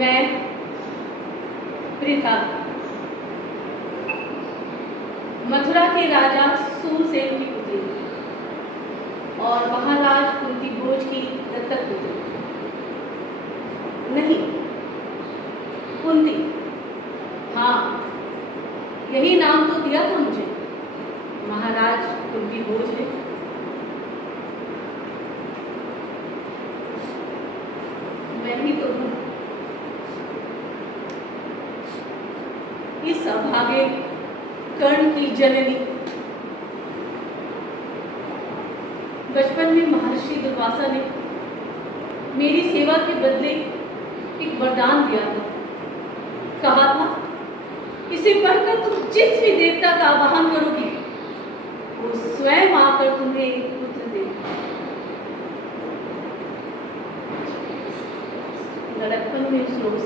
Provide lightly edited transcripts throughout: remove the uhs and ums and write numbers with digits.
मैं पृथा मथुरा के राजा सूरसेन की पुत्री और महाराज कुंती भोज की दत्तक पुत्री। नहीं, कुंती, हाँ, यही नाम तो दिया था मुझे महाराज कुंती भोज ने। मैं ही तो हूँ इस अभागे कर्ण की जननी। बचपन में महर्षि दुर्वासा ने मेरी सेवा के बदले एक वरदान दिया था। कहा था, इसे पढ़कर तुम जिस भी देवता का आवाहन करोगी वो स्वयं आकर तुम्हें एक पुत्र देगा। लड़कपन में उस रोज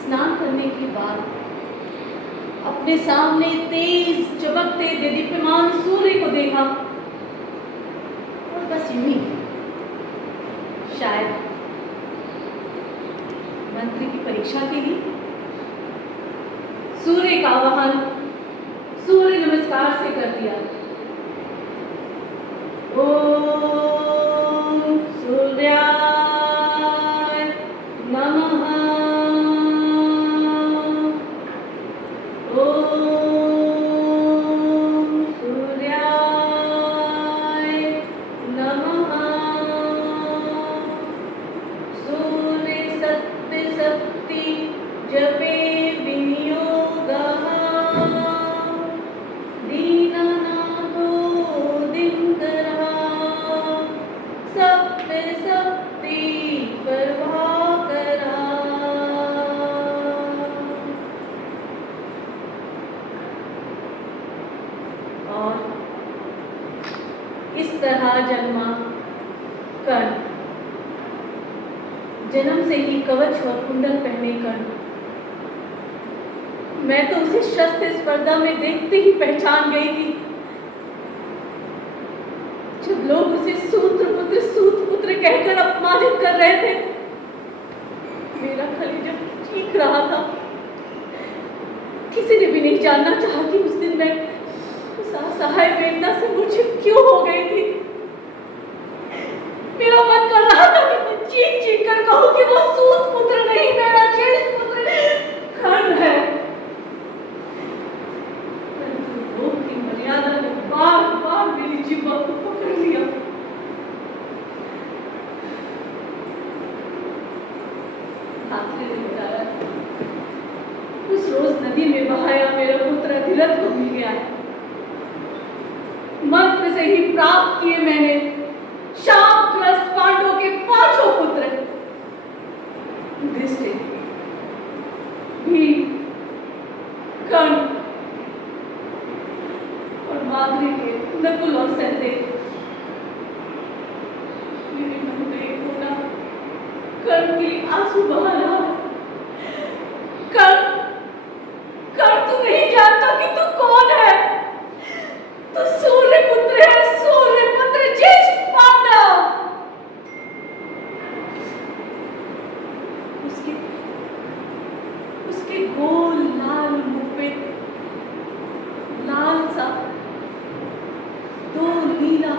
स्नान करने के बाद अपने सामने तेज चमकते दीप्यमान सूर्य को देखा और बस यूं ही शायद मंत्री की परीक्षा के लिए सूर्य का आवाहन सूर्य नमस्कार से कर दिया। ओम सूर्याय नमः। इस तरह जन्मा कर्ण, जन्म से ही कवच और कुंडल पहने कर्ण। मैं तो उसे शस्त्र स्पर्धा में देखते ही पहचान गई थी। जब लोग उसे सूत पुत्र कहकर अपमानित कर रहे थे, मेरा कलेजा चीख रहा था। किसी ने भी नहीं जानना चाहा कि उस दिन मैं उस असहाय वेदना से मूर्छित क्यों हो गई थी। मेरा मन कर रहा था कि मैं चीख कर कहूं कि वो सूत पुत्र नहीं, मेरा ज्येष्ठ पुत्र कर्ण है। लोग की मर्यादा ने बार बार मेरी जिह्वा को पकड़ लिया। आखिर ने बताया, उस रोज नदी में बहाया मेरा पुत्र अधिरथ को मिल गया है। मंत्र से ही प्राप्त किए मैंने शापग्रस्त पांडवों के 5 पुत्र, युधिष्ठिर, भीम, कर्ण और माद्री के नकुल और सहदेव। मेरे मन में एक होना कर्ण के आंसू बहा रहा है। कर्ण, तू नहीं जानता कि तू कौन है। तो सूर्य पुत्र है, सूर्य पुत्र, ज्येष्ठ पांडव। उसके गोल लाल मुंह पे लाल सा दो नीला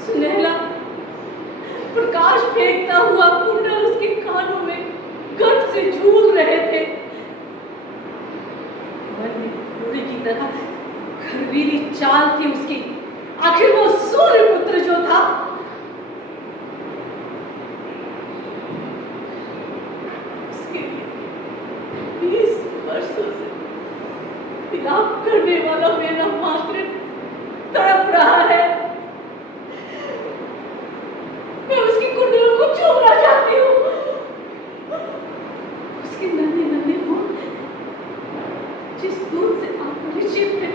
सुनहला प्रकाश फेंकता हुआ कुंडल उसके कानों में गर्व से झूल रहे थे। घोड़े की तरह खरवीली चाल थी उसकी। आखिर वो सूर्य पुत्र जो था, उसके 20 वर्षों से विलाप करने वाला मेरा मात्र तड़प रहा है। मैं उसकी कुंडलों को चूमना चाहती हूँ। उसके नन्हे नन्हे होंठ जिस दूध से आप परिचित थे,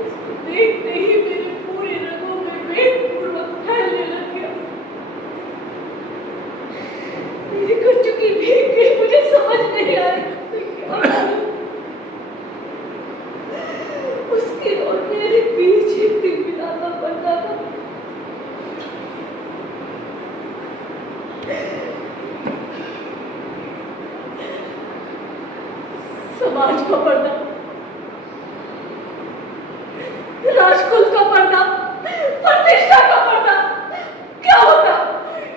उसको देखते ही मेरे पूरे रगों में वेगपूर्वक फैलने लग गया। मेरी कुछ चुकी भीग गई, मुझे समझ नहीं आ रही उसके और मेरे बीच एक दिन बिताना पड़ता था। समाज का पर्दा, राजकुल का पर्दा, प्रतिष्ठा का पर्दा, क्या होता,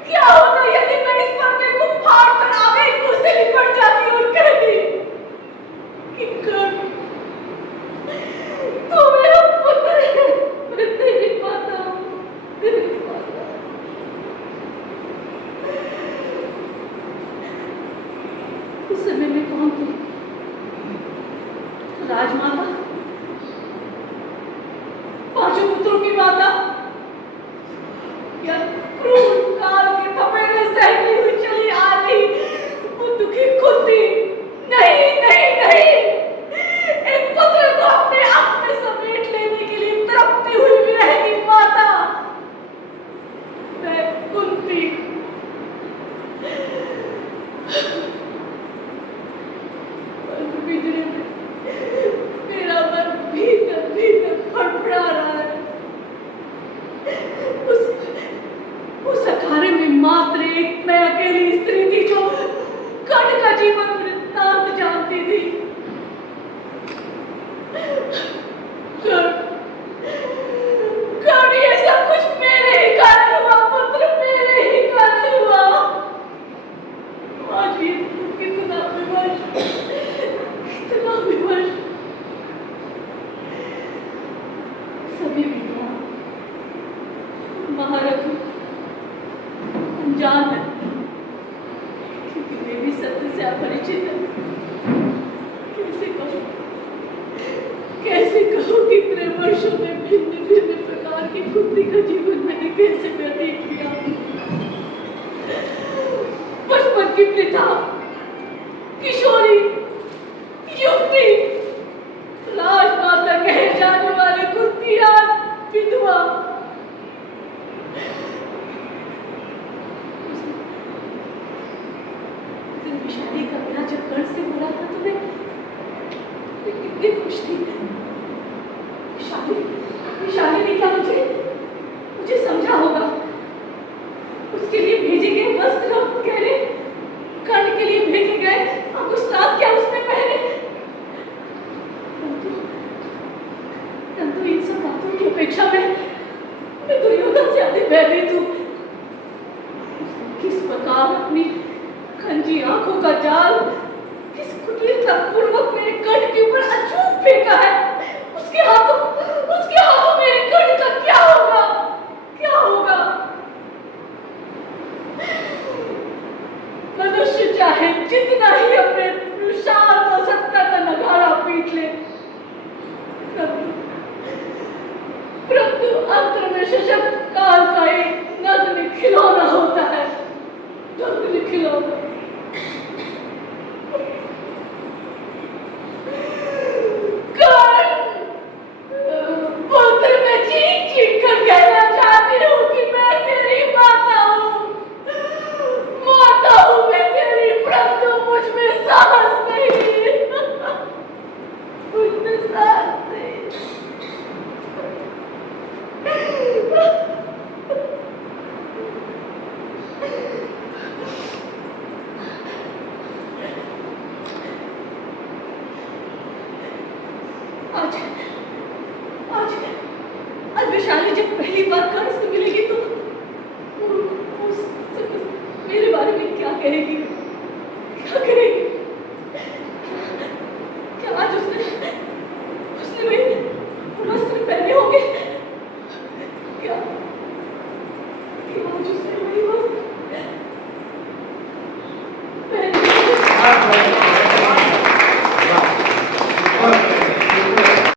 क्या होता यदि मैं इस पर्दे को फाड़ कर आगे एक मुझसे लिपट जाती और कहती कि कर्ण, तू मेरा पुत्र है, मैं तेरी माता हूँ, तेरी माता। उस समय में कौन थी? राजमाता, पांचों पुत्रों की माता, या क्रूर काल के थपेड़े सहती हुई चली आ रही वो दुखी कुंती? नहीं नहीं नहीं, एक पुत्र को अपने आप में समेट लेने के लिए तड़पती हुई विरहिणी माता, मैं कुंती। मेरा मन भीतर भीतर फड़फड़ा रहा है। उस अखाड़े में मात्र एक मैं अकेली स्त्री थी जो कर्ण का जीवन वृत्तांत जानती थी। कर्ण, ये सब कुछ मेरे ही कारण हुआ पुत्र, मेरे ही कारण हुआ। आज ये कितना विवश, कितना विवश। सभी विद्या महारथ अनजान है, क्योंकि वे भी सत्य से अपरिचित है। कैसे कहो कि इतने वर्षों में भिन्न भिन्न प्रकार की कुंती का जीवन मैंने कैसे व्यतीत किया। बचपन की प्रथा, किशोरी, युवती, राजमाता कहे जाने वाले कुंतिया, विधवा। विशाली का ब्याह जब कर्ण से बोला था तो मैं कितनी खुश थी। विशाली ने क्या मुझे समझा होगा। उसके लिए भेजे गए वस्त्र और गहने, कर्ण के लिए भेजे गए अंगुष्ठान क्या उसने पहने। परंतु इन सब बातों की अपेक्षा में मैं दुर्योधन से अधिक भयभीत हूँ। किस प्रकार अपनी खंजी आंखों का जाल, किस कुटिलता पूर्वक मेरे कर्ण के ऊपर अचूक फेंका है। उसके हाथों मेरे कर्ण का क्या होगा, क्या होगा। मनुष्य चाहे जितना ही अपने शान और सत्ता का नगारा पीट ले, परंतु अंत में सशक्त काल का एक नग्न खिलौना होता है, नग्न खिलौना। पुत्र, मैं चीख चीख कर कहना चाहती हूँ कि मैं तेरी माता हूँ, माता हूँ मैं तेरी, परंतु मुझ में साहस नहीं, मुझ में साहस नहीं। आज विशाली जब पहली बार कर्ण से मिलेगी तो मेरे बारे में क्या कहेगी।